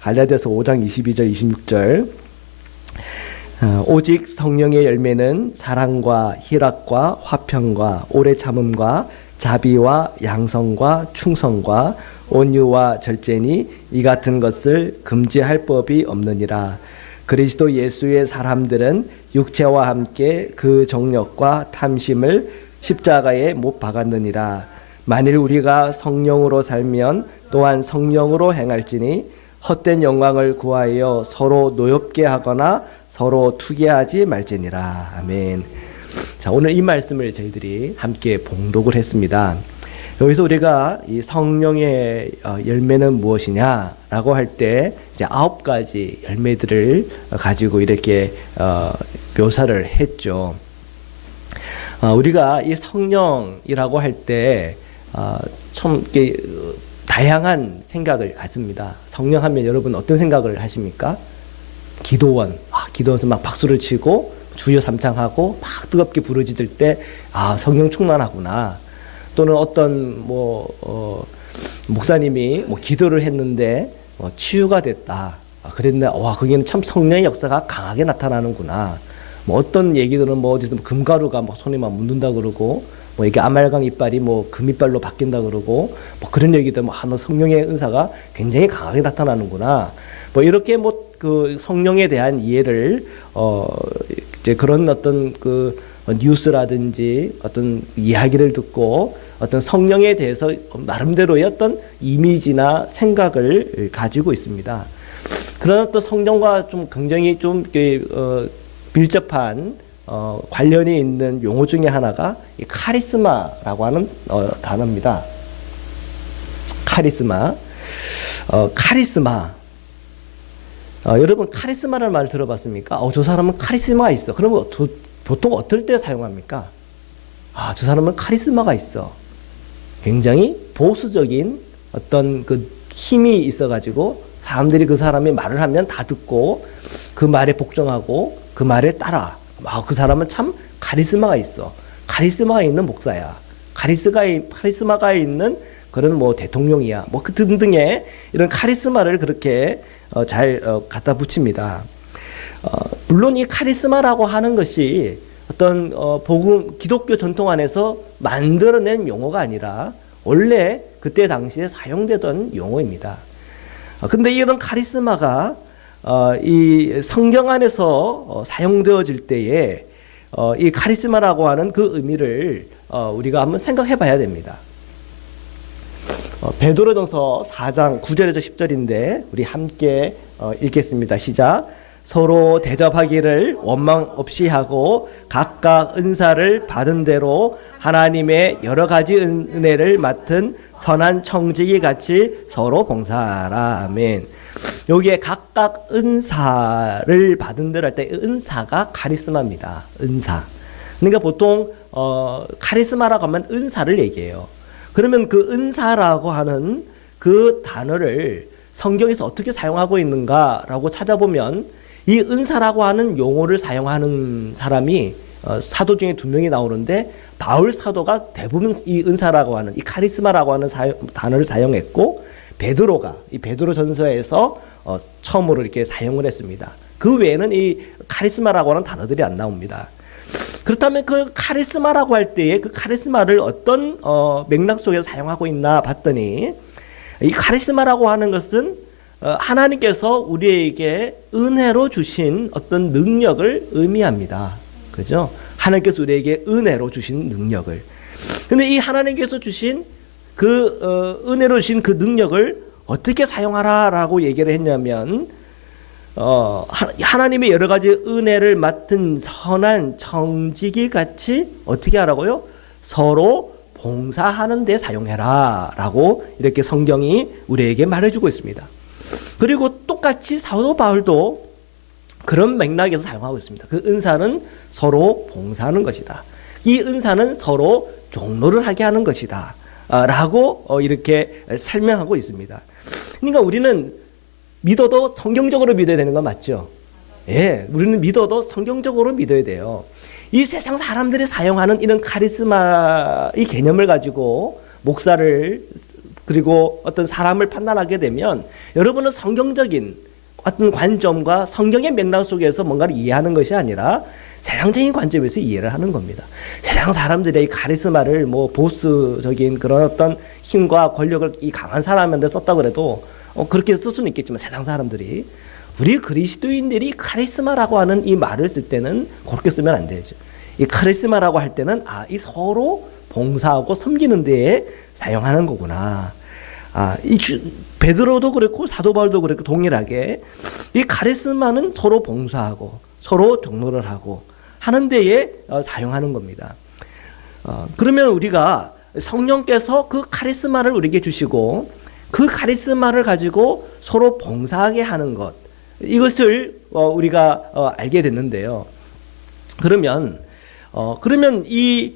갈라디아서 5장 22절 26절. 오직 성령의 열매는 사랑과 희락과 화평과 오래 참음과 자비와 양성과 충성과 온유와 절제니 이 같은 것을 금지할 법이 없느니라. 그리스도 예수의 사람들은 육체와 함께 그 정욕과 탐심을 십자가에 못 박았느니라. 만일 우리가 성령으로 살면 또한 성령으로 행할지니 헛된 영광을 구하여 서로 노엽게 하거나 서로 투기하지 말지니라. 아멘. 자, 오늘 이 말씀을 저희들이 함께 봉독을 했습니다. 여기서 우리가 이 성령의 열매는 무엇이냐라고 할 때 이제 9가지 열매들을 가지고 이렇게 묘사를 했죠. 우리가 이 성령이라고 할 때 좀 다양한 생각을 갖습니다. 성령 하면 여러분 어떤 생각을 하십니까? 기도원, 기도원에서 막 박수를 치고 주여 삼창하고 막 뜨겁게 부르짖을 때 성령 충만하구나. 또는 어떤 목사님이 기도를 했는데 치유가 됐다. 그랬는데 거기는 참 성령의 역사가 강하게 나타나는구나. 어떤 얘기들은 어디서 금가루가 손에 막 묻는다 그러고 이게 아말강 이빨이 금이빨로 바뀐다 그러고 그런 얘기들 너 성령의 은사가 굉장히 강하게 나타나는구나. 이렇게 그 성령에 대한 이해를 이제 그런 어떤 그 뉴스라든지 어떤 이야기를 듣고 어떤 성령에 대해서 나름대로의 어떤 이미지나 생각을 가지고 있습니다. 그러나 또 성령과 좀 굉장히 좀 밀접한 관련이 있는 용어 중에 하나가 이 카리스마라고 하는 단어입니다. 카리스마. 카리스마. 여러분 카리스마라는 말 들어봤습니까? 저 사람은 카리스마가 있어. 그러면 보통 어떨 때 사용합니까? 저 사람은 카리스마가 있어. 굉장히 보수적인 어떤 그 힘이 있어가지고 사람들이 그 사람이 말을 하면 다 듣고 그 말에 복종하고 그 말에 따라. 그 사람은 참 카리스마가 있어. 카리스마가 있는 목사야. 카리스마가 있는 그런 대통령이야. 그 등등의 이런 카리스마를 그렇게 잘 갖다 붙입니다. 물론 이 카리스마라고 하는 것이 어떤 기독교 전통 안에서 만들어낸 용어가 아니라 원래 그때 당시에 사용되던 용어입니다. 근데 이런 카리스마가 이 성경 안에서 사용되어질 때에 이 카리스마라고 하는 그 의미를 우리가 한번 생각해 봐야 됩니다. 베드로전서 4장 9절에서 10절인데 우리 함께 읽겠습니다. 시작. 서로 대접하기를 원망 없이 하고 각각 은사를 받은 대로 하나님의 여러 가지 은혜를 맡은 선한 청지기 같이 서로 봉사하라. 아멘. 여기에 각각 은사를 받은 대로 할 때 은사가 카리스마입니다. 은사. 그러니까 보통 카리스마라고 하면 은사를 얘기해요. 그러면 그 은사라고 하는 그 단어를 성경에서 어떻게 사용하고 있는가라고 찾아보면 이 은사라고 하는 용어를 사용하는 사람이 사도 중에 2명이 나오는데 바울 사도가 대부분 이 은사라고 하는 이 카리스마라고 하는 단어를 사용했고 베드로가 이 베드로 전서에서 처음으로 이렇게 사용을 했습니다. 그 외에는 이 카리스마라고 하는 단어들이 안 나옵니다. 그렇다면 그 카리스마라고 할 때에 그 카리스마를 어떤 맥락 속에서 사용하고 있나 봤더니 이 카리스마라고 하는 것은 하나님께서 우리에게 은혜로 주신 어떤 능력을 의미합니다. 그죠? 하나님께서 우리에게 은혜로 주신 능력을. 근데 이 하나님께서 주신 그 은혜로 주신 그 능력을 어떻게 사용하라라고 얘기를 했냐면 하나님의 여러 가지 은혜를 맡은 선한 청지기 같이 어떻게 하라고요? 서로 봉사하는 데 사용해라 라고 이렇게 성경이 우리에게 말해주고 있습니다. 그리고 똑같이 사도 바울도 그런 맥락에서 사용하고 있습니다. 그 은사는 서로 봉사하는 것이다. 이 은사는 서로 종로를 하게 하는 것이다 라고 이렇게 설명하고 있습니다. 그러니까 우리는 믿어도 성경적으로 믿어야 되는 건 맞죠? 예, 우리는 믿어도 성경적으로 믿어야 돼요. 이 세상 사람들이 사용하는 이런 카리스마의 개념을 가지고 목사를 그리고 어떤 사람을 판단하게 되면 여러분은 성경적인 어떤 관점과 성경의 맥락 속에서 뭔가를 이해하는 것이 아니라 세상적인 관점에서 이해를 하는 겁니다. 세상 사람들의 이 카리스마를 뭐 보스적인 그런 어떤 힘과 권력을 이 강한 사람한테 썼다고 그래도 그렇게 쓸 수는 있겠지만 세상 사람들이 우리 그리스도인들이 카리스마라고 하는 이 말을 쓸 때는 그렇게 쓰면 안 되죠. 이 카리스마라고 할 때는 이 서로 봉사하고 섬기는 데에 사용하는 거구나. 베드로도 그렇고 사도 바울도 그렇고 동일하게 이 카리스마는 서로 봉사하고 서로 종로를 하고 하는 데에 사용하는 겁니다. 그러면 우리가 성령께서 그 카리스마를 우리에게 주시고 그 카리스마를 가지고 서로 봉사하게 하는 것, 이것을 우리가 알게 됐는데요. 그러면 이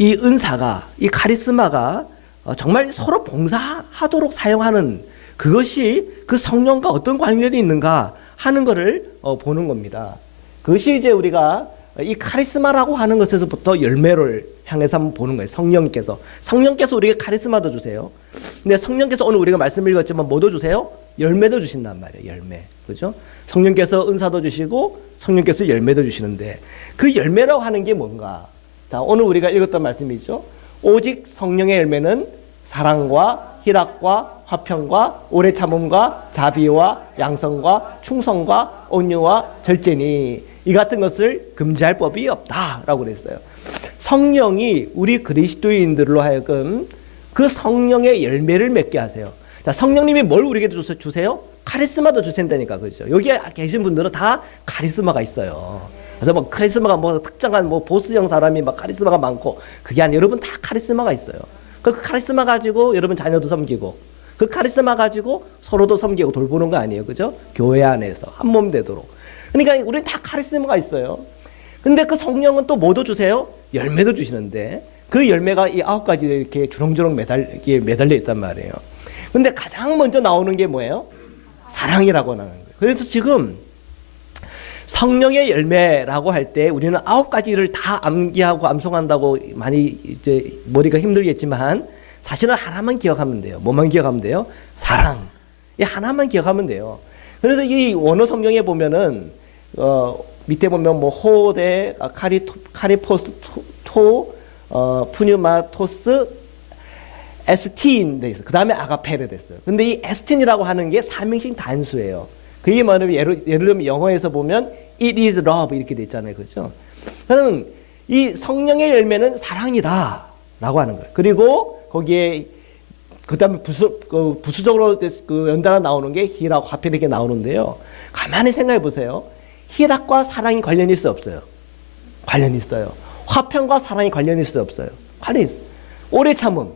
은사가, 이 카리스마가 정말 서로 봉사하도록 사용하는 그것이 그 성령과 어떤 관련이 있는가 하는 것을 보는 겁니다. 그것이 이제 우리가 이 카리스마라고 하는 것에서부터 열매를 향해서 한번 보는 거예요. 성령께서 우리에게 카리스마도 주세요. 근데 성령께서 오늘 우리가 말씀을 읽었지만 뭐도 주세요? 열매도 주신단 말이에요. 열매. 그죠? 성령께서 은사도 주시고 성령께서 열매도 주시는데 그 열매라고 하는 게 뭔가? 자, 오늘 우리가 읽었던 말씀이죠. 오직 성령의 열매는 사랑과 희락과 화평과 오래 참음과 자비와 양성과 충성과 온유와 절제니 이 같은 것을 금지할 법이 없다라고 그랬어요. 성령이 우리 그리스도인들로 하여금 그 성령의 열매를 맺게 하세요. 자, 성령님이 뭘 우리에게 주세요? 카리스마도 주신다니까, 그죠? 여기 계신 분들은 다 카리스마가 있어요. 그래서 뭐 카리스마가 뭐 특정한 뭐 보스형 사람이 막 카리스마가 많고 그게 아니라 여러분 다 카리스마가 있어요. 그 카리스마 가지고 여러분 자녀도 섬기고 그 카리스마 가지고 서로도 섬기고 돌보는 거 아니에요, 그죠? 교회 안에서 한 몸 되도록. 그러니까 우리는 다 카리스마가 있어요. 근데 그 성령은 또 뭐도 주세요? 열매도 주시는데 그 열매가 이 9가지 이렇게 주렁주렁 매달려 있단 말이에요. 근데 가장 먼저 나오는 게 뭐예요? 사랑이라고 하는 거예요. 그래서 지금 성령의 열매라고 할 때 우리는 9가지를 다 암기하고 암송한다고 많이 이제 머리가 힘들겠지만 사실은 하나만 기억하면 돼요. 뭐만 기억하면 돼요? 사랑. 이 하나만 기억하면 돼요. 그래서 이 원어 성경에 보면은 밑에 보면 뭐 호데, 카리포스, 푸뉴마토스, 에스틴 돼 있어요. 그 다음에 아가페르 됐어요. 근데 이 에스틴이라고 하는 게 3인칭 단수예요. 그게 뭐냐면 예를 들면 영어에서 보면 it is love 이렇게 돼 있잖아요. 그렇죠? 저는 이 성령의 열매는 사랑이다 라고 하는 거예요. 그리고 거기에 그 다음에 부수적으로 연달아 나오는 게 희락, 화평 이렇게 나오는데요. 가만히 생각해 보세요. 희락과 사랑이 관련이 있어요, 없어요? 관련이 있어요. 화평과 사랑이 관련이 있어요, 없어요? 관련이 있어요. 오래 참음,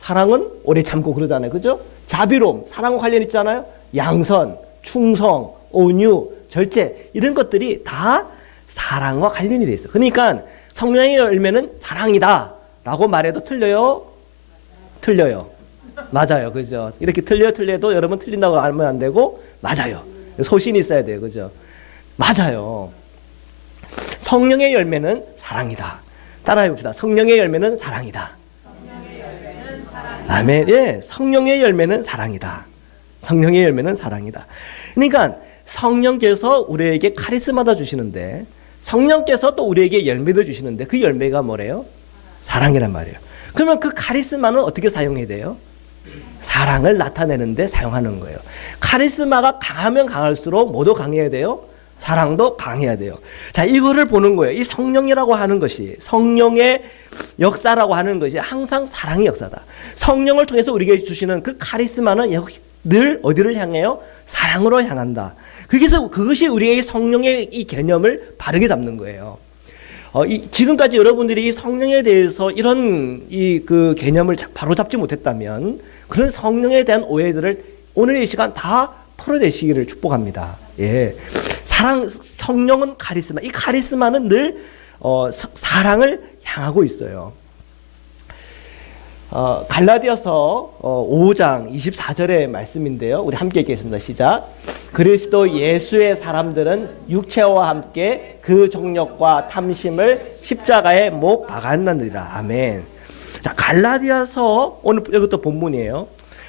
사랑은 오래 참고 그러잖아요, 그죠? 자비로움, 사랑과 관련 있잖아요. 양선, 충성, 온유, 절제 이런 것들이 다 사랑과 관련이 돼 있어요. 그러니까 성령의 열매는 사랑이다 라고 말해도 틀려요? 틀려요. 맞아요, 그죠? 이렇게 틀려도 여러분 틀린다고 알면 안 되고 맞아요. 소신이 있어야 돼요, 그죠? 맞아요. 성령의 열매는 사랑이다. 따라해 봅시다. 성령의 열매는 사랑이다. 아멘. 예, 성령의 열매는 사랑이다. 성령의 열매는 사랑이다. 그러니까 성령께서 우리에게 카리스마도 주시는데 성령께서 또 우리에게 열매도 주시는데 그 열매가 뭐래요? 사랑이란 말이에요. 그러면 그 카리스마는 어떻게 사용해야 돼요? 사랑을 나타내는데 사용하는 거예요. 카리스마가 강하면 강할수록 뭐도 강해야 돼요? 사랑도 강해야 돼요. 자, 이거를 보는 거예요. 이 성령이라고 하는 것이, 성령의 역사라고 하는 것이 항상 사랑의 역사다. 성령을 통해서 우리에게 주시는 그 카리스마는 늘 어디를 향해요? 사랑으로 향한다. 그것이 우리의 성령의 이 개념을 바르게 잡는 거예요. 지금까지 여러분들이 이 성령에 대해서 이런 그 개념을 바로 잡지 못했다면 그런 성령에 대한 오해들을 오늘 이 시간 다 풀어내시기를 축복합니다. 예. 성령은 카리스마. 이 카리스마는 늘 사랑을 향하고 있어요. 갈라디아서 5장 24절의 말씀인데요. 우리 함께 읽겠습니다. 시작. 그리스도 예수의 사람들은 육체와 함께 그 정욕과 탐심을 십자가에 못 박았느니라. 아멘. 자, 갈라디아서 오늘 이것도 본문이에요.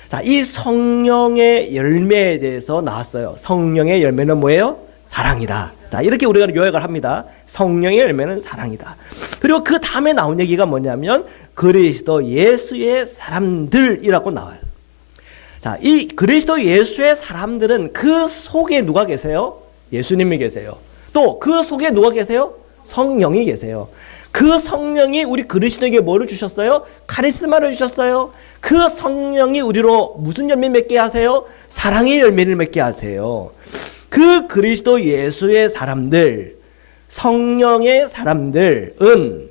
자, 이 성령의 열매에 대해서 나왔어요. 성령의 열매는 뭐예요? 사랑이다. 자, 이렇게 우리가 요약을 합니다. 성령의 열매는 사랑이다. 그리고 그 다음에 나온 얘기가 뭐냐면 그리스도 예수의 사람들이라고 나와요. 자, 이 그리스도 예수의 사람들은 그 속에 누가 계세요? 예수님이 계세요. 또 그 속에 누가 계세요? 성령이 계세요. 그 성령이 우리 그리스도에게 뭐를 주셨어요? 카리스마를 주셨어요. 그 성령이 우리로 무슨 열매 맺게 하세요? 사랑의 열매를 맺게 하세요. 그 그리스도 예수의 사람들, 성령의 사람들은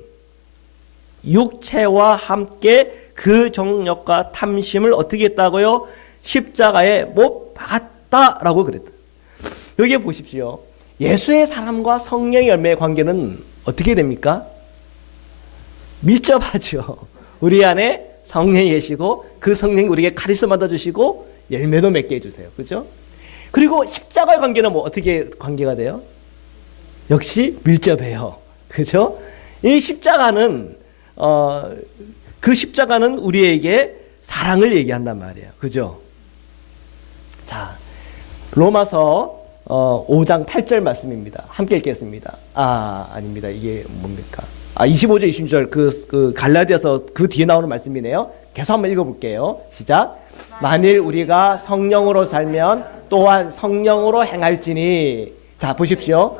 육체와 함께 그 정욕과 탐심을 어떻게 했다고요? 십자가에 못 박았다라고 그랬다. 여기 보십시오. 예수의 사람과 성령의 열매의 관계는 어떻게 됩니까? 밀접하죠. 우리 안에 성령이 계시고 그 성령이 우리에게 카리스마도 주시고 열매도 맺게 해주세요. 그죠? 그리고 십자가의 관계는 뭐 어떻게 관계가 돼요? 역시 밀접해요. 그죠? 이 십자가는 그 십자가는 우리에게 사랑을 얘기한단 말이에요. 그죠? 자, 로마서 5장 8절 말씀입니다. 함께 읽겠습니다. 아닙니다. 이게 뭡니까? 25절, 26절 그 갈라디아서 그 뒤에 나오는 말씀이네요. 계속 한번 읽어볼게요. 시작. 만일 우리가 성령으로 살면 또한 성령으로 행할지니. 자, 보십시오.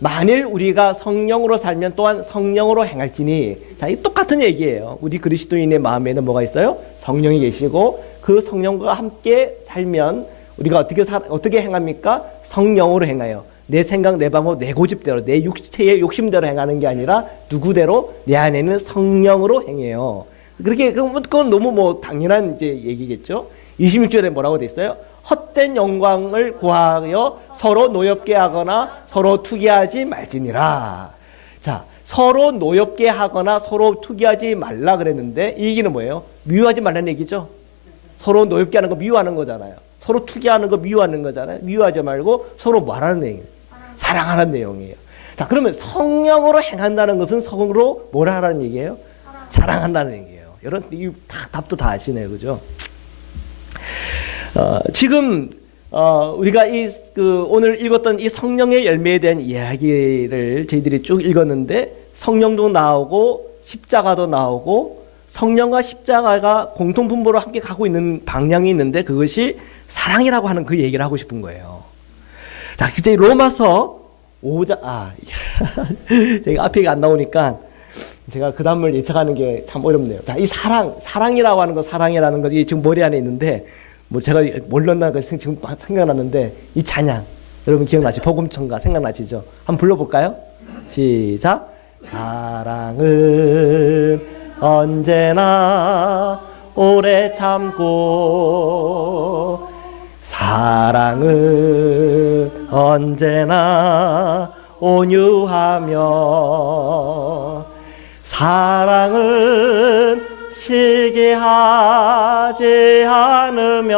만일 우리가 성령으로 살면 또한 성령으로 행할지니. 자, 이 똑같은 얘기예요. 우리 그리스도인의 마음에는 뭐가 있어요? 성령이 계시고 그 성령과 함께 살면 우리가 어떻게 행합니까? 성령으로 행해요. 내 생각, 내 방법, 내 고집대로, 내 육체의 욕심대로 행하는 게 아니라 누구대로 내 안에는 성령으로 행해요. 그렇게 그건 너무 당연한 이제 얘기겠죠. 26절에 뭐라고 돼 있어요? 헛된 영광을 구하여 서로 노엽게 하거나 서로 투기하지 말지니라. 자, 서로 노엽게 하거나 서로 투기하지 말라 그랬는데 이 얘기는 뭐예요? 미워하지 말라는 얘기죠. 서로 노엽게 하는 거 미워하는 거잖아요. 서로 투기하는 거 미워하는 거잖아요. 미워하지 말고 서로 뭐하는 내용이에요? 사랑하는 내용이에요. 자, 그러면 성령으로 행한다는 것은 서로 뭘 하라는 얘기예요? 사랑한다는 얘기예요. 여러분, 이 답도 다 아시네요. 그죠? 지금 우리가 오늘 읽었던 이 성령의 열매에 대한 이야기를 저희들이 쭉 읽었는데 성령도 나오고 십자가도 나오고 성령과 십자가가 공통분모로 함께 가고 있는 방향이 있는데 그것이 사랑이라고 하는 그 얘기를 하고 싶은 거예요. 자, 그때 로마서 5장 제가 앞에 안 나오니까 제가 그 다음을 예측하는 게 참 어렵네요. 자, 이 사랑이라고 하는 거, 사랑이라는 것이 지금 머리 안에 있는데 제가 몰랐나 지금 생각났는데 이 찬양 여러분 기억나시죠? 복음청가 생각나시죠? 한번 불러볼까요? 시작. 사랑은 언제나 오래 참고 사랑은 언제나 온유하며 사랑은 시기하지 않으며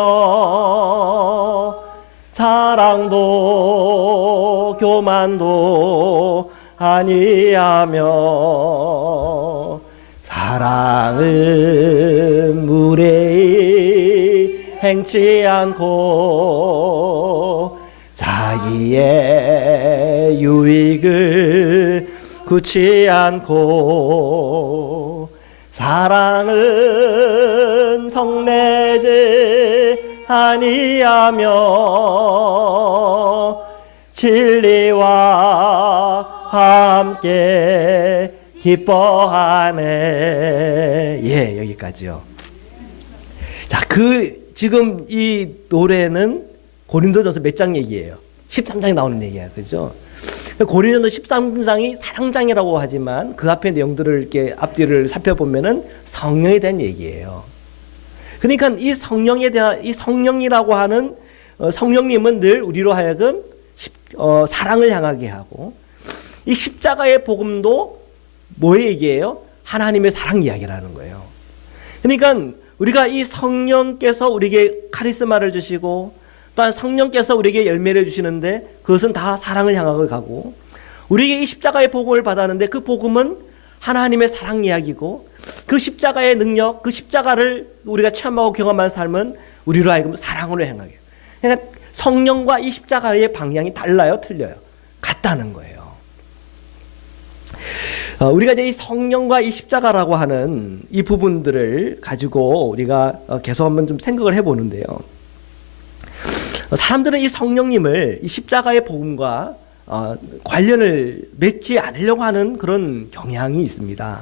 자랑도 교만도 아니하며 사랑은 무례히 행치 않고 자기의 유익을 굳지 않고 사랑은 성내지 아니하며 진리와 함께 기뻐하네. 예, 여기까지요. 자, 지금 이 노래는 고린도전서 몇 장 얘기예요? 13장에 나오는 얘기야. 그죠? 고린도전서 13장이 사랑장이라고 하지만 그 앞에 내용들을 이렇게 앞뒤를 살펴보면은 성령에 대한 얘기예요. 그러니까 이 성령이라고 하는 성령님은 늘 우리로 하여금 사랑을 향하게 하고 이 십자가의 복음도 뭐의 얘기예요? 하나님의 사랑 이야기라는 거예요. 그러니까 우리가 이 성령께서 우리에게 카리스마를 주시고 또한 성령께서 우리에게 열매를 주시는데 그것은 다 사랑을 향하고 가고 우리에게 이 십자가의 복음을 받았는데 그 복음은 하나님의 사랑 이야기고, 그 십자가의 능력, 그 십자가를 우리가 체험하고 경험한 삶은 우리로 하여금 사랑으로 행하게. 그러니까 성령과 이 십자가의 방향이 달라요, 틀려요? 같다는 거예요. 우리가 이제 이 성령과 이 십자가라고 하는 이 부분들을 가지고 우리가 계속 한번 좀 생각을 해보는데요. 사람들은 이 성령님을 이 십자가의 복음과 관련을 맺지 않으려고 하는 그런 경향이 있습니다.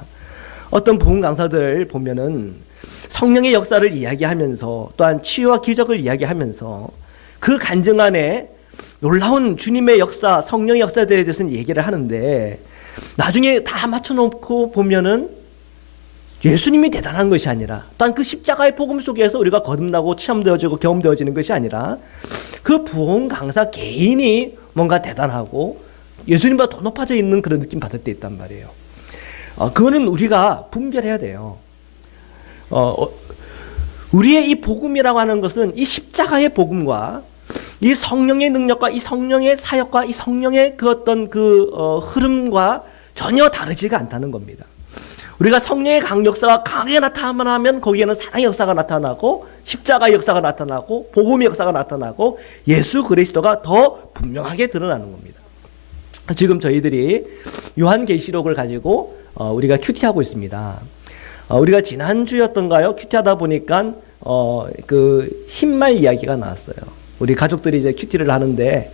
어떤 복음 강사들 보면은 성령의 역사를 이야기하면서 또한 치유와 기적을 이야기하면서 그 간증 안에 놀라운 주님의 역사, 성령의 역사들에 대해서는 얘기를 하는데, 나중에 다 맞춰놓고 보면은 예수님이 대단한 것이 아니라, 또한 그 십자가의 복음 속에서 우리가 거듭나고 체험되어지고 경험되어지는 것이 아니라 그 부흥 강사 개인이 뭔가 대단하고 예수님보다 더 높아져 있는 그런 느낌 받을 때 있단 말이에요. 그거는 우리가 분별해야 돼요. 우리의 이 복음이라고 하는 것은 이 십자가의 복음과 이 성령의 능력과 이 성령의 사역과 이 성령의 그 어떤 흐름과 전혀 다르지가 않다는 겁니다. 우리가 성령의 강력사가 강하게 나타나면 거기에는 사랑의 역사가 나타나고, 십자가의 역사가 나타나고, 복음의 역사가 나타나고, 예수 그리스도가 더 분명하게 드러나는 겁니다. 지금 저희들이 요한계시록을 가지고 우리가 큐티하고 있습니다. 우리가 지난주였던가요? 큐티하다 보니까 그 흰말 이야기가 나왔어요. 우리 가족들이 이제 큐티를 하는데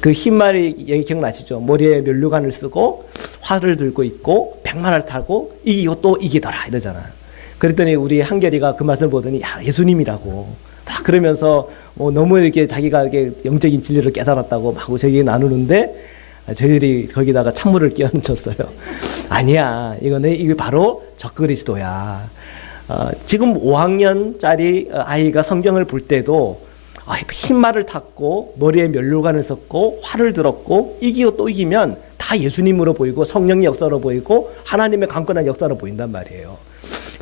그 흰말이 얘기 기억나시죠? 머리에 면류관을 쓰고 활을 들고 있고 백마를 타고 이기고 또 이기더라 이러잖아요. 그랬더니 우리 한결이가 그 맛을 보더니 야, 예수님이라고 막 그러면서 너무 이렇게 자기가 이렇게 영적인 진리를 깨달았다고 막 저기 나누는데, 저희들이 거기다가 찬물을 끼얹었어요. 아니야, 이게 바로 적그리스도야. 지금 5학년짜리 아이가 성경을 볼 때도 흰말을 탔고 머리에 면류관을 썼고 활을 들었고 이기고 또 이기면 다 예수님으로 보이고 성령의 역사로 보이고 하나님의 강건한 역사로 보인단 말이에요.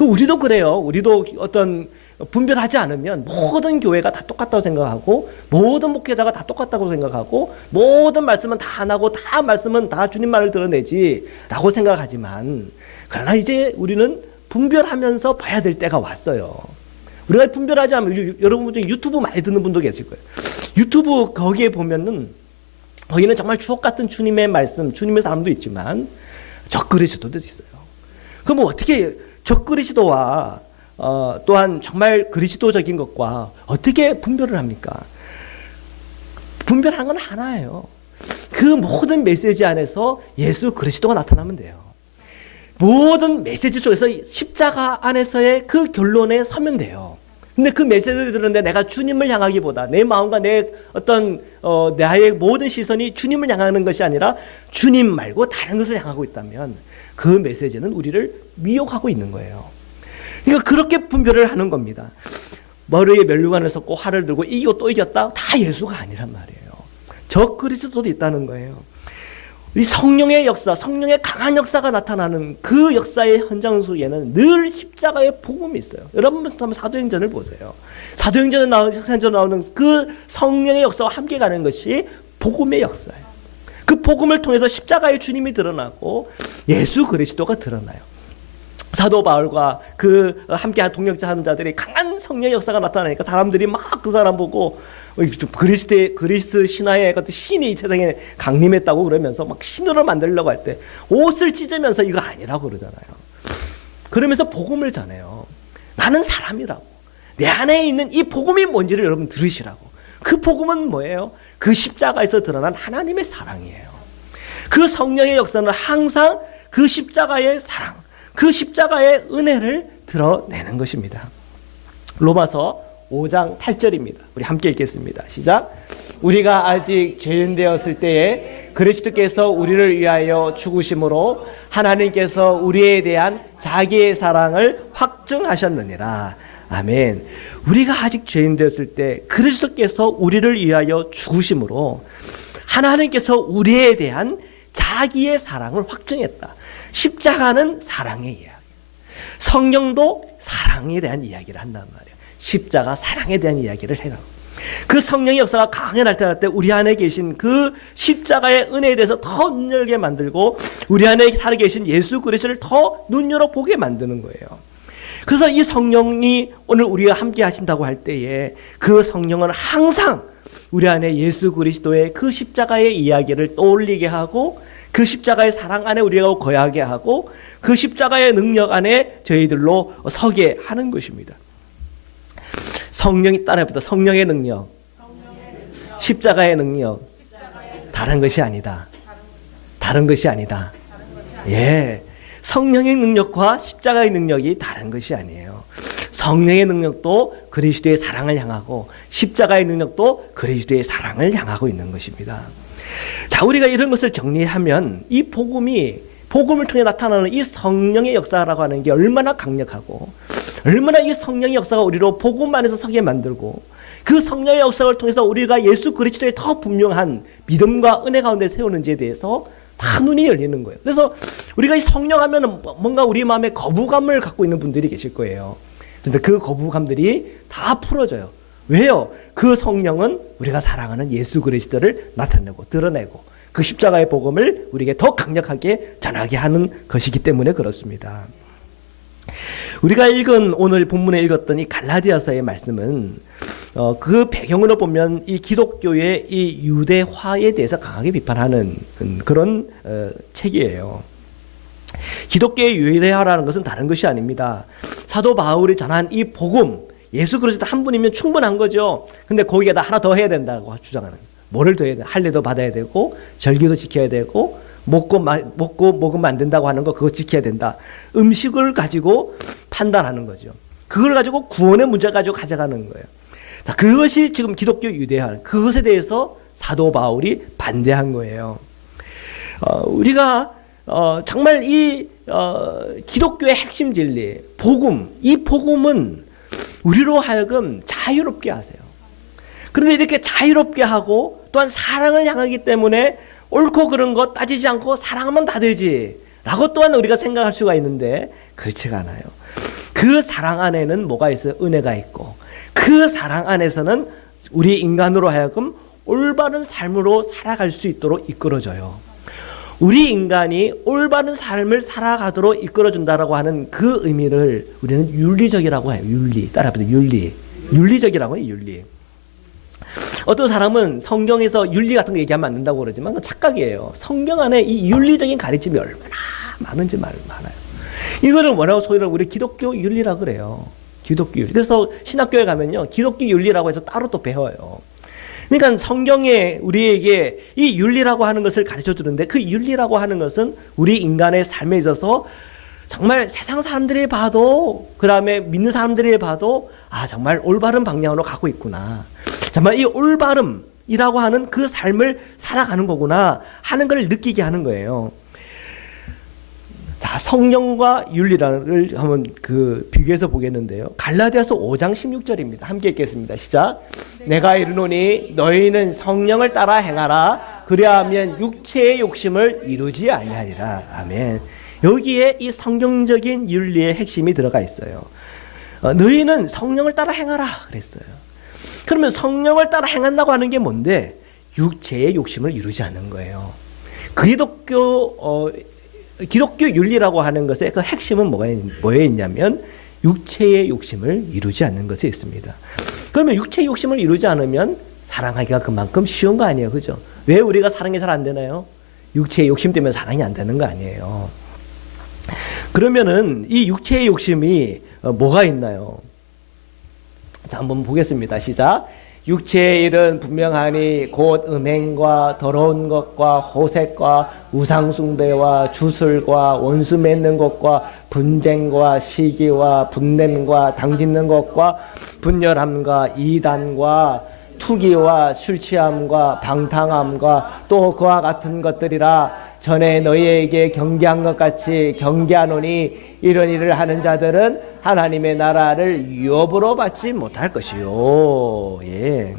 우리도 그래요. 우리도 어떤 분별하지 않으면 모든 교회가 다 똑같다고 생각하고, 모든 목회자가 다 똑같다고 생각하고, 모든 말씀은 다 하나고 다 말씀은 다 주님 말을 드러내지 라고 생각하지만, 그러나 이제 우리는 분별하면서 봐야 될 때가 왔어요. 우리가 분별하지 않으면, 여러분 중에 유튜브 많이 듣는 분도 계실 거예요. 유튜브 거기에 보면은 거기는 정말 주옥 같은 주님의 말씀, 주님의 사람도 있지만 적그리스도도 있어요. 그럼 어떻게 적그리스도와 또한 정말 그리스도적인 것과 어떻게 분별을 합니까? 분별하는 건 하나예요. 그 모든 메시지 안에서 예수 그리스도가 나타나면 돼요. 모든 메시지 속에서 십자가 안에서의 그 결론에 서면 돼요. 근데 그 메시지를 들었는데 내가 주님을 향하기보다 내 마음과 내 어떤 나의 모든 시선이 주님을 향하는 것이 아니라 주님 말고 다른 것을 향하고 있다면 그 메시지는 우리를 미혹하고 있는 거예요. 그러니까 그렇게 분별을 하는 겁니다. 머리에 면류관을 썼고 활을 들고 이기고 또 이겼다? 다 예수가 아니란 말이에요. 적그리스도도 있다는 거예요. 이 성령의 역사, 성령의 강한 역사가 나타나는 그 역사의 현장 속에는 늘 십자가의 복음이 있어요. 여러분 한번 사도행전을 보세요. 사도행전에 나오는 그 성령의 역사와 함께 가는 것이 복음의 역사예요. 그 복음을 통해서 십자가의 주님이 드러나고 예수 그리스도가 드러나요. 사도 바울과 그 함께 동역자 하는 자들이 강한 성령의 역사가 나타나니까 사람들이 막 그 사람 보고 그리스 신화의 어떤 신이 이 세상에 강림했다고 그러면서 막 신으로 만들려고 할 때 옷을 찢으면서 이거 아니라고 그러잖아요. 그러면서 복음을 전해요. 나는 사람이라고. 내 안에 있는 이 복음이 뭔지를 여러분 들으시라고. 그 복음은 뭐예요? 그 십자가에서 드러난 하나님의 사랑이에요. 그 성령의 역사는 항상 그 십자가의 사랑, 그 십자가의 은혜를 드러내는 것입니다. 로마서 5장 8절입니다. 우리 함께 읽겠습니다. 시작. 우리가 아직 죄인 되었을 때에 그리스도께서 우리를 위하여 죽으심으로 하나님께서 우리에 대한 자기의 사랑을 확증하셨느니라. 아멘. 우리가 아직 죄인 되었을 때 그리스도께서 우리를 위하여 죽으심으로 하나님께서 우리에 대한 자기의 사랑을 확증했다. 십자가는 사랑의 이야기. 성령도 사랑에 대한 이야기를 한단 말이에요. 십자가 사랑에 대한 이야기를 해요. 그 성령의 역사가 강하게 나타날 때 우리 안에 계신 그 십자가의 은혜에 대해서 더 눈여겨게 만들고 우리 안에 살아계신 예수 그리스도를 더 눈여겨보게 만드는 거예요. 그래서 이 성령이 오늘 우리와 함께 하신다고 할 때에 그 성령은 항상 우리 안에 예수 그리스도의 그 십자가의 이야기를 떠올리게 하고 그 십자가의 사랑 안에 우리가 거하게 하고 그 십자가의 능력 안에 저희들로 서게 하는 것입니다. 성령이 따라해보다 성령의 능력, 십자가의 능력, 다른 것이 아니다. 다른 것이 아니다. 예, 성령의 능력과 십자가의 능력이 다른 것이 아니에요. 성령의 능력도 그리스도의 사랑을 향하고 십자가의 능력도 그리스도의 사랑을 향하고 있는 것입니다. 자, 우리가 이런 것을 정리하면 이 복음을 통해 나타나는 이 성령의 역사라고 하는 게 얼마나 강력하고 얼마나 이 성령의 역사가 우리로 복음 안에서 서게 만들고 그 성령의 역사를 통해서 우리가 예수 그리스도의 더 분명한 믿음과 은혜 가운데 세우는지에 대해서 다 눈이 열리는 거예요. 그래서 우리가 이 성령 하면 뭔가 우리 마음에 거부감을 갖고 있는 분들이 계실 거예요. 그런데 그 거부감들이 다 풀어져요. 왜요? 그 성령은 우리가 사랑하는 예수 그리스도를 나타내고 드러내고 그 십자가의 복음을 우리에게 더 강력하게 전하게 하는 것이기 때문에 그렇습니다. 우리가 오늘 본문에 읽었던 이 갈라디아서의 말씀은 그 배경으로 보면 이 기독교의 이 유대화에 대해서 강하게 비판하는 그런 책이에요. 기독교의 유대화라는 것은 다른 것이 아닙니다. 사도 바울이 전한 이 복음, 예수 그리스도 한 분이면 충분한 거죠. 근데 거기에다 하나 더 해야 된다고 주장하는 거예요. 뭐를 더 해야 돼? 할례도 받아야 되고 절기도 지켜야 되고 먹고 먹으면 안 된다고 하는 거 그거 지켜야 된다. 음식을 가지고 판단하는 거죠. 그걸 가지고 구원의 문제 가지고 가져가는 거예요. 자, 그것이 지금 기독교 유대화, 그것에 대해서 사도 바울이 반대한 거예요. 우리가 정말 이 기독교의 핵심 진리, 복음, 이 복음은 우리로 하여금 자유롭게 하세요. 그런데 이렇게 자유롭게 하고 또한 사랑을 향하기 때문에 옳고 그른 거 따지지 않고 사랑하면 다 되지 라고 또한 우리가 생각할 수가 있는데 그렇지가 않아요. 그 사랑 안에는 뭐가 있어요? 은혜가 있고 그 사랑 안에서는 우리 인간으로 하여금 올바른 삶으로 살아갈 수 있도록 이끌어줘요. 우리 인간이 올바른 삶을 살아가도록 이끌어준다라고 하는 그 의미를 우리는 윤리적이라고 해요. 윤리. 따라합니다. 윤리적이라고 해요. 윤리. 어떤 사람은 성경에서 윤리 같은 거 얘기하면 안 된다고 그러지만 그건 착각이에요. 성경 안에 이 윤리적인 가르침이 얼마나 많은지 많아요. 이거를 뭐라고 소리를 우리 기독교 윤리라고 그래요. 기독교 윤리. 그래서 신학교에 가면요. 기독교 윤리라고 해서 따로 또 배워요. 그러니까 성경에 우리에게 이 윤리라고 하는 것을 가르쳐 주는데 그 윤리라고 하는 것은 우리 인간의 삶에 있어서 정말 세상 사람들이 봐도 그 다음에 믿는 사람들이 봐도 아 정말 올바른 방향으로 가고 있구나. 정말 이 올바름이라고 하는 그 삶을 살아가는 거구나 하는 걸 느끼게 하는 거예요. 자, 성령과 윤리를 한번 비교해서 보겠는데요. 갈라디아서 5장 16절입니다. 함께 읽겠습니다. 시작. 내가 이르노니 너희는 성령을 따라 행하라. 그리하면 육체의 욕심을 이루지 아니하리라. 아멘. 여기에 이 성경적인 윤리의 핵심이 들어가 있어요. 너희는 성령을 따라 행하라 그랬어요. 그러면 성령을 따라 행한다고 하는 게 뭔데? 육체의 욕심을 이루지 않는 거예요. 기독교 윤리라고 하는 것의 그 핵심은 뭐에 있냐면 육체의 욕심을 이루지 않는 것에 있습니다. 그러면 육체의 욕심을 이루지 않으면 사랑하기가 그만큼 쉬운 거 아니에요. 그죠? 왜 우리가 사랑이 잘 안 되나요? 육체의 욕심 때문에 사랑이 안 되는 거 아니에요. 그러면은 이 육체의 욕심이 뭐가 있나요? 자, 한번 보겠습니다. 시작. 육체의 일은 분명하니 곧 음행과 더러운 것과 호색과 우상숭배와 주술과 원수 맺는 것과 분쟁과 시기와 분냄과 당짓는 것과 분열함과 이단과 투기와 술취함과 방탕함과 또 그와 같은 것들이라. 전에 너희에게 경계한 것 같이 경계하노니 이런 일을 하는 자들은 하나님의 나라를 유업으로 받지 못할 것이요. 예.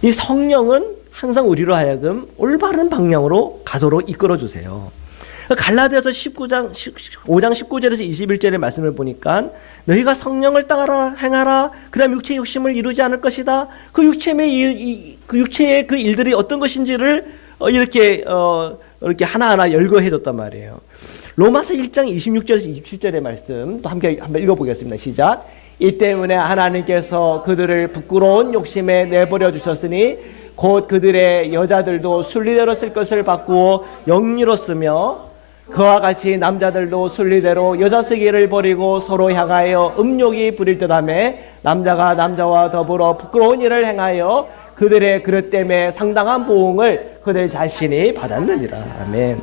이 성령은 항상 우리로 하여금 올바른 방향으로 가도록 이끌어 주세요. 갈라디아서 5장 19절에서 21절의 말씀을 보니까 너희가 성령을 따라 행하라. 그럼 육체의 욕심을 이루지 않을 것이다. 그 육체의 그 일들이 어떤 것인지를 이렇게 하나하나 열거해 줬단 말이에요. 로마서 1장 26절에서 27절의 말씀 또 함께 한번 읽어보겠습니다. 시작. 이 때문에 하나님께서 그들을 부끄러운 욕심에 내버려 주셨으니 곧 그들의 여자들도 순리대로 쓸 것을 바꾸어 영리로 쓰며 그와 같이 남자들도 순리대로 여자 쓰기를 버리고 서로 향하여 음욕이 부릴 듯하며 남자가 남자와 더불어 부끄러운 일을 행하여 그들의 그릇 때문에 상당한 보응을 그들 자신이 받았느니라. 아멘.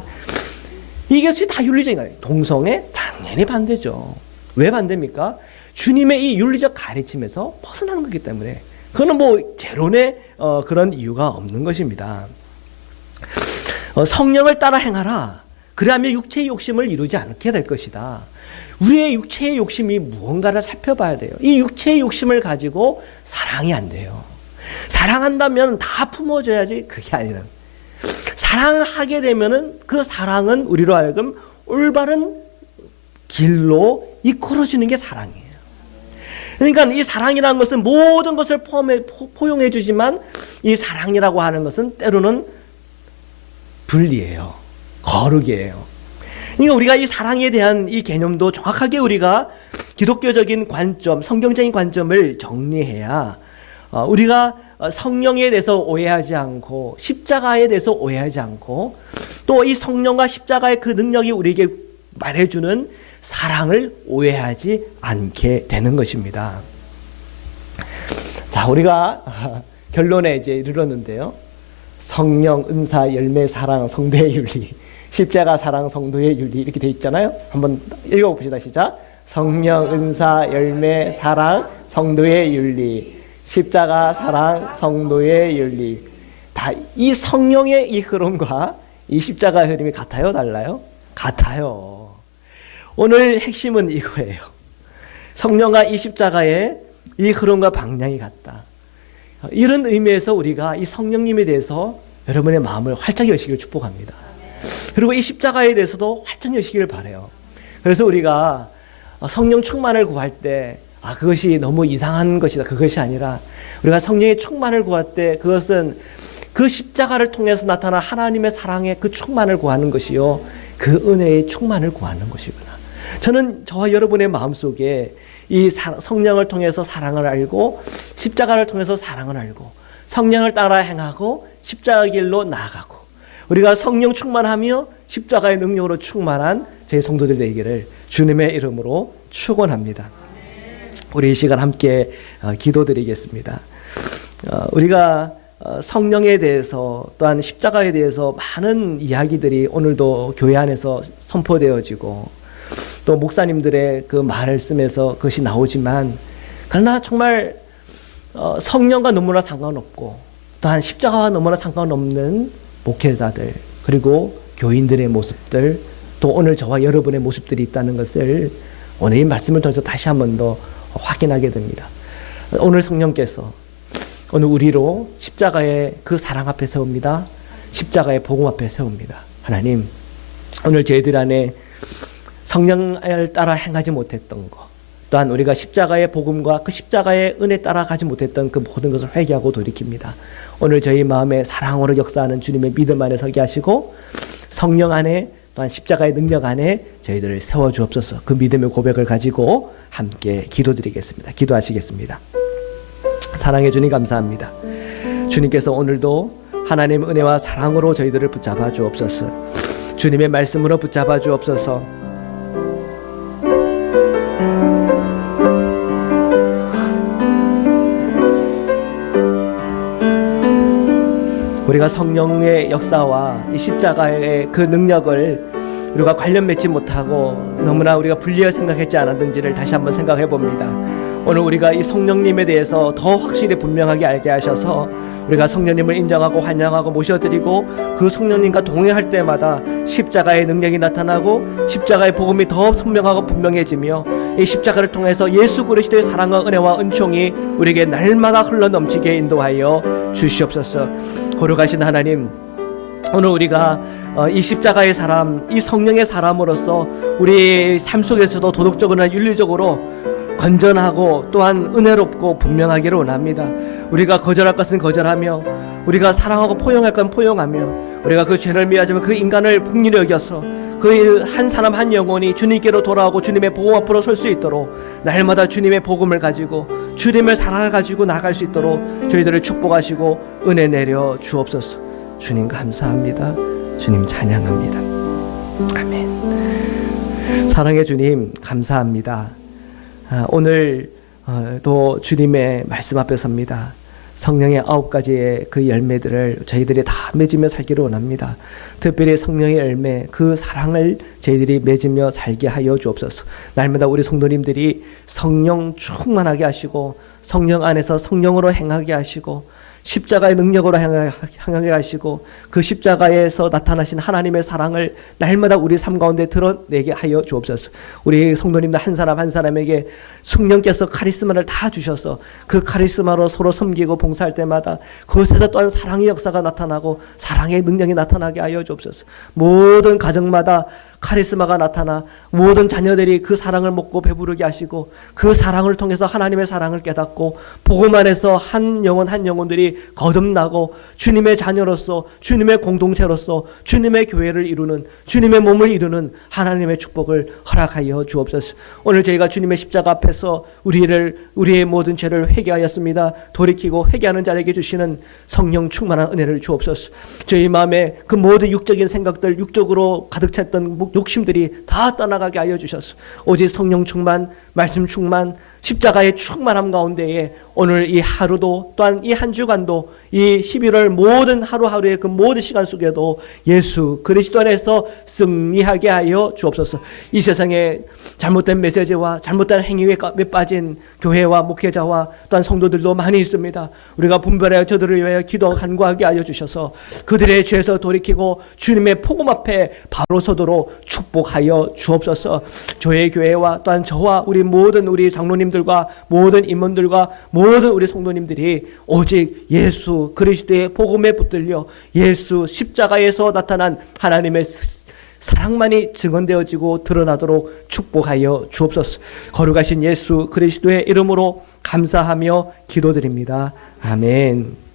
이것이 다 윤리적인 거예요. 동성애 당연히 반대죠. 왜 반대입니까? 주님의 이 윤리적 가르침에서 벗어나는 거기 때문에. 그거는 뭐 재론의 그런 이유가 없는 것입니다. 성령을 따라 행하라. 그러하면 육체의 욕심을 이루지 않게 될 것이다. 우리의 육체의 욕심이 무언가를 살펴봐야 돼요. 이 육체의 욕심을 가지고 사랑이 안 돼요. 사랑한다면 다 품어줘야지 그게 아니라 사랑하게 되면은 그 사랑은 우리로 하여금 올바른 길로 이끌어주는 게 사랑이에요. 그러니까 이 사랑이라는 것은 모든 것을 포용해 주지만 이 사랑이라고 하는 것은 때로는 분리예요. 거룩이에요. 그러니까 우리가 이 사랑에 대한 이 개념도 정확하게 우리가 기독교적인 관점, 성경적인 관점을 정리해야 우리가 성령에 대해서 오해하지 않고 십자가에 대해서 오해하지 않고 또 이 성령과 십자가의 그 능력이 우리에게 말해주는 사랑을 오해하지 않게 되는 것입니다. 자, 우리가 결론에 이제 이르렀는데요. 성령, 은사, 열매, 사랑, 성도의 윤리, 십자가, 사랑, 성도의 윤리 이렇게 돼 있잖아요. 한번 읽어봅시다. 시작. 성령, 은사, 열매, 사랑, 성도의 윤리, 십자가, 사랑, 성도의 윤리. 다 이 성령의 이 흐름과 이 십자가의 흐름이 같아요? 달라요? 같아요. 오늘 핵심은 이거예요. 성령과 이 십자가의 이 흐름과 방향이 같다. 이런 의미에서 우리가 이 성령님에 대해서 여러분의 마음을 활짝 여시기를 축복합니다. 그리고 이 십자가에 대해서도 활짝 여시기를 바라요. 그래서 우리가 성령 충만을 구할 때 그것이 너무 이상한 것이다. 그것이 아니라 우리가 성령의 충만을 구할 때 그것은 그 십자가를 통해서 나타난 하나님의 사랑의 그 충만을 구하는 것이요. 그 은혜의 충만을 구하는 것이구나. 저는 저와 여러분의 마음속에 이 성령을 통해서 사랑을 알고 십자가를 통해서 사랑을 알고 성령을 따라 행하고 십자가 길로 나아가고 우리가 성령 충만하며 십자가의 능력으로 충만한 제 성도들 되기를 주님의 이름으로 축원합니다. 우리 이 시간 함께 기도드리겠습니다. 우리가 성령에 대해서 또한 십자가에 대해서 많은 이야기들이 오늘도 교회 안에서 선포되어지고 또 목사님들의 그 말씀에서 그것이 나오지만 그러나 정말 성령과 너무나 상관없고 또한 십자가와 너무나 상관없는 목회자들 그리고 교인들의 모습들 또 오늘 저와 여러분의 모습들이 있다는 것을 오늘 이 말씀을 통해서 다시 한 번 더 확인하게 됩니다. 오늘 성령께서 오늘 우리로 십자가의 그 사랑 앞에 세웁니다. 십자가의 복음 앞에 세웁니다. 하나님 오늘 저희들 안에 성령을 따라 행하지 못했던 것 또한 우리가 십자가의 복음과 그 십자가의 은혜 따라 가지 못했던 그 모든 것을 회개하고 돌이킵니다. 오늘 저희 마음에 사랑으로 역사하는 주님의 믿음 안에 서게 하시고 성령 안에 또한 십자가의 능력 안에 저희들을 세워주옵소서. 그 믿음의 고백을 가지고 함께 기도드리겠습니다. 기도하시겠습니다. 사랑해 주님 감사합니다. 주님께서 오늘도 하나님의 은혜와 사랑으로 저희들을 붙잡아 주옵소서. 주님의 말씀으로 붙잡아 주옵소서. 우리가 성령의 역사와 이 십자가의 그 능력을 우리가 관련 맺지 못하고 너무나 우리가 분리해 생각했지 않았는지를 다시 한번 생각해 봅니다. 오늘 우리가 이 성령님에 대해서 더 확실히 분명하게 알게 하셔서 우리가 성령님을 인정하고 환영하고 모셔드리고 그 성령님과 동행할 때마다 십자가의 능력이 나타나고 십자가의 복음이 더 선명하고 분명해지며 이 십자가를 통해서 예수 그리스도의 사랑과 은혜와 은총이 우리에게 날마다 흘러넘치게 인도하여 주시옵소서. 거룩하신 하나님, 오늘 우리가 이 십자가의 사람, 이 성령의 사람으로서 우리 삶 속에서도 도덕적으로나 윤리적으로 건전하고 또한 은혜롭고 분명하기를 원합니다. 우리가 거절할 것은 거절하며 우리가 사랑하고 포용할 건 포용하며 우리가 그 죄를 미워하지만 그 인간을 긍휼히 여겨서 그 한 사람 한 영혼이 주님께로 돌아오고 주님의 복음 앞으로 설 수 있도록 날마다 주님의 복음을 가지고 주님의 사랑을 가지고 나갈 수 있도록 저희들을 축복하시고 은혜 내려 주옵소서. 주님 감사합니다. 주님 찬양합니다. 아멘. 사랑의 주님 감사합니다. 오늘도 주님의 말씀 앞에 섭니다. 성령의 9가지의 그 열매들을 저희들이 다 맺으며 살기를 원합니다. 특별히 성령의 열매, 그 사랑을 저희들이 맺으며 살게 하여 주옵소서. 날마다 우리 성도님들이 성령 충만하게 하시고 성령 안에서 성령으로 행하게 하시고 십자가의 능력으로 행하게 하시고 그 십자가에서 나타나신 하나님의 사랑을 날마다 우리 삶 가운데 드러내게 하여 주옵소서. 우리 성도님들 한 사람 한 사람에게 성령께서 카리스마를 다 주셔서 그 카리스마로 서로 섬기고 봉사할 때마다 그것에서 또한 사랑의 역사가 나타나고 사랑의 능력이 나타나게 하여 주옵소서. 모든 가정마다 카리스마가 나타나 모든 자녀들이 그 사랑을 먹고 배부르게 하시고 그 사랑을 통해서 하나님의 사랑을 깨닫고 복음 안에서 한 영혼 한 영혼들이 거듭나고 주님의 자녀로서 주님의 공동체로서 주님의 교회를 이루는 주님의 몸을 이루는 하나님의 축복을 허락하여 주옵소서. 오늘 저희가 주님의 십자가 앞에서 우리의 모든 죄를 회개하였습니다. 돌이키고 회개하는 자에게 주시는 성령 충만한 은혜를 주옵소서. 저희 마음에 그 모든 육적인 생각들, 육적으로 가득 찼던 욕심들이 다 떠나가게 하여 주셔서 오직 성령 충만, 말씀 충만, 십자가의 충만함 가운데에 오늘 이 하루도 또한 이 한 주간도 이 11월 모든 하루하루의 그 모든 시간 속에도 예수 그리스도 안에서 승리하게 하여 주옵소서. 이 세상에 잘못된 메시지와 잘못된 행위에 빠진 교회와 목회자와 또한 성도들도 많이 있습니다. 우리가 분별하여 저들을 위하여 기도 간구하게 하여 주셔서 그들의 죄에서 돌이키고 주님의 복음 앞에 바로 서도록 축복하여 주옵소서. 저의 교회와 또한 저와 우리 모든 우리 장로님들과 모든 임원들과 모든 우리 성도님들이 오직 예수 그리스도의 복음에 붙들려 예수 십자가에서 나타난 하나님의 사랑만이 증언되어지고 드러나도록 축복하여 주옵소서. 거룩하신 예수 그리스도의 이름으로 감사하며 기도드립니다. 아멘.